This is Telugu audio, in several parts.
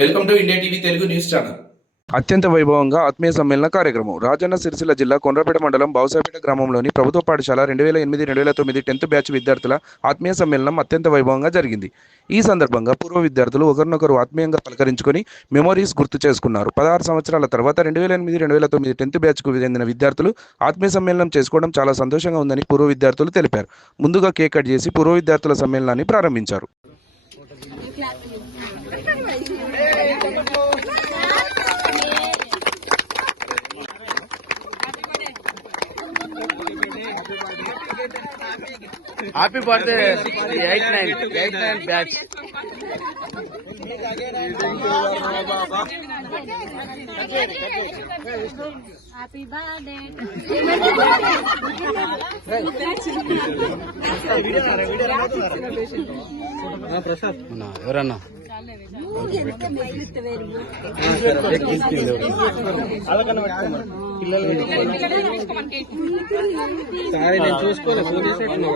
Welcome to India TV Telugu news channel. అత్యంత వైభవంగా ఆత్మీయ సమ్మేళన కార్యక్రమం రాజన్న సిరిసిల్ల జిల్లా కొండ్రపేట మండలం బౌసాపేట గ్రామంలోని ప్రభుత్వ పాఠశాల 2008-2009 10th బ్యాచ్ విద్యార్థుల ఆత్మీయ సమ్మేళనం అత్యంత వైభవంగా జరిగింది. ఈ సందర్భంగా పూర్వ విద్యార్థులు ఒకరినొకరు ఆత్మీయంగా పలకరించుకొని మెమోరీస్ గుర్తు చేసుకున్నారు. 16 సంవత్సరాల తర్వాత 2008-2009 10th బ్యాచ్కు చెందిన విద్యార్థులు ఆత్మీయ సమ్మేళనం చేసుకోవడం చాలా సంతోషంగా ఉందని పూర్వ విద్యార్థులు తెలిపారు. ముందుగా కేక్ కట్ చేసి పూర్వ విద్యార్థుల సమ్మేళనాన్ని ప్రారంభించారు. Happy birthday 89 batch. Happy birthday Prasad ఎవరన్నా సరే నేను చూసుకోలే ఫోన్ చేసేట్టున్నా.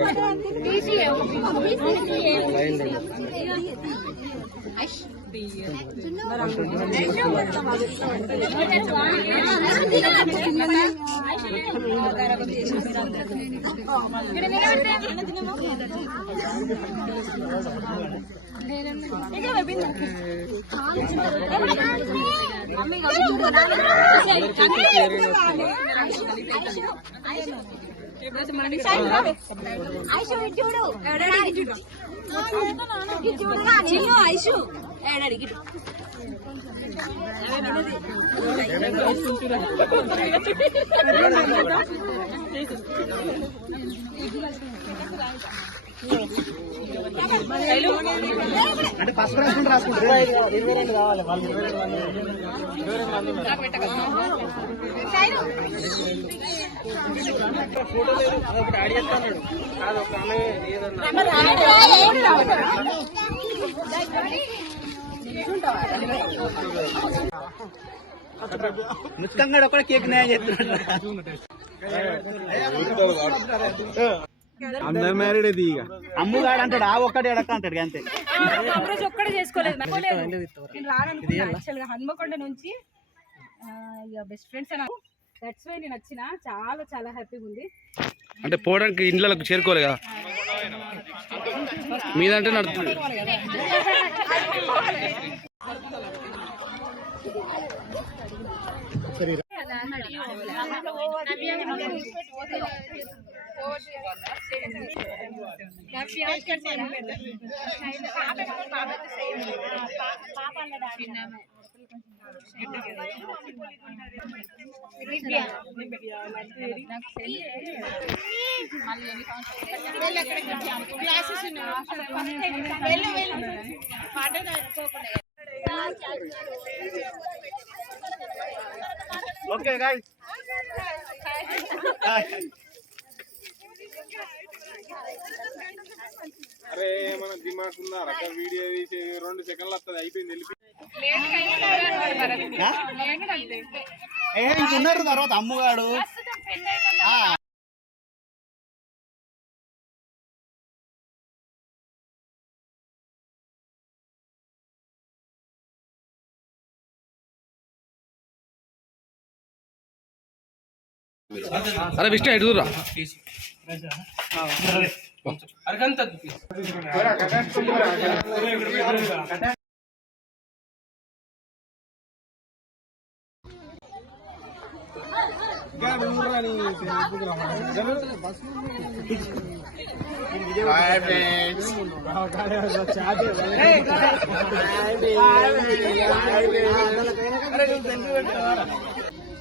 అంటే ఫస్ట్ రాసుకుంటే రాసుకుంటారు 22 కావాలి వాళ్ళు 22 ఫోటో లేదు ఒకటి యాడ్ చేస్తాడు కాదు ఒక ఆమె ముచ్కంగా కూడా కేక్ న్యాయం చెప్తున్నాడు. అందరు మ్యారీడ్ ఇది ఇక అమ్ముగాడు అంటాడు ఆ ఒక్కటి ఎడక్క అంటాడు అంతే. ఒక్కడే చేసుకోలేదు హన్మకొండ నుంచి ఇక బెస్ట్ ఫ్రెండ్స్ దట్స్ వై నేను వచ్చిన చాలా చాలా హ్యాపీగా ఉంది. అంటే పోవడానికి ఇండ్లకు చేరుకోలే కదా మీదంటే నడుతుంది. ఓకే గైస్ అరే మన దిమాగ్ ఉందా రక వీడియో తీసి 2 సెకండ్లు వస్తుంది అయిపోయింది ఇంకున్నారు తర్వాత అమ్ముగాడు అరే విష్ణు ఎటు దూరా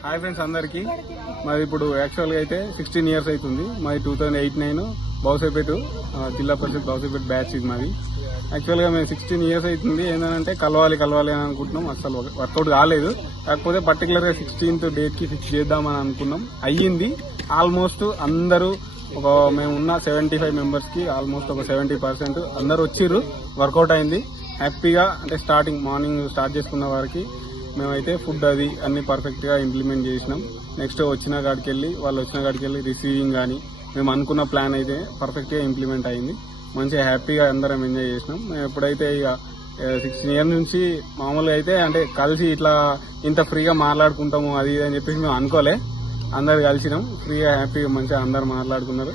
హాయ్ ఫ్రెండ్స్ అందరికి. మాది ఇప్పుడు యాక్చువల్గా అయితే 16 years అవుతుంది. మాది 2008-9 బౌసాపేట జిల్లా పరిషత్ బౌసాపేట బ్యాచ్ ఇది మాది. యాక్చువల్గా మేము 16 years అవుతుంది. ఏంటంటే కలవాలి అని అనుకుంటున్నాం, అసలు వర్కౌట్ కాలేదు. కాకపోతే పర్టికులర్గా 16th డేట్కి ఫిక్స్ చేద్దామని అనుకున్నాం, అయ్యింది. ఆల్మోస్ట్ అందరూ మేమున్న 75 మెంబర్స్కి ఆల్మోస్ట్ ఒక 70% అందరు వచ్చిర్రు, వర్కౌట్ అయింది హ్యాపీగా. అంటే మార్నింగ్ స్టార్ట్ చేసుకున్న వారికి మేమైతే ఫుడ్ అది అన్ని పర్ఫెక్ట్గా ఇంప్లిమెంట్ చేసినాం. నెక్స్ట్ వాళ్ళు వచ్చిన కాడికి వెళ్ళి రిసీవింగ్ కానీ మేము అనుకున్న ప్లాన్ అయితే పర్ఫెక్ట్గా ఇంప్లిమెంట్ అయింది. మంచిగా హ్యాపీగా అందరం ఎంజాయ్ చేసినాం. మేము ఎప్పుడైతే ఇక 16 ఇయర్ నుంచి మామూలుగా అయితే అంటే కలిసి ఇట్లా ఇంత ఫ్రీగా మాట్లాడుకుంటాము అది ఇది అని చెప్పేసి మేము అనుకోలే. అందరు కలిసినాం ఫ్రీగా హ్యాపీగా మంచిగా అందరు మాట్లాడుకున్నారు.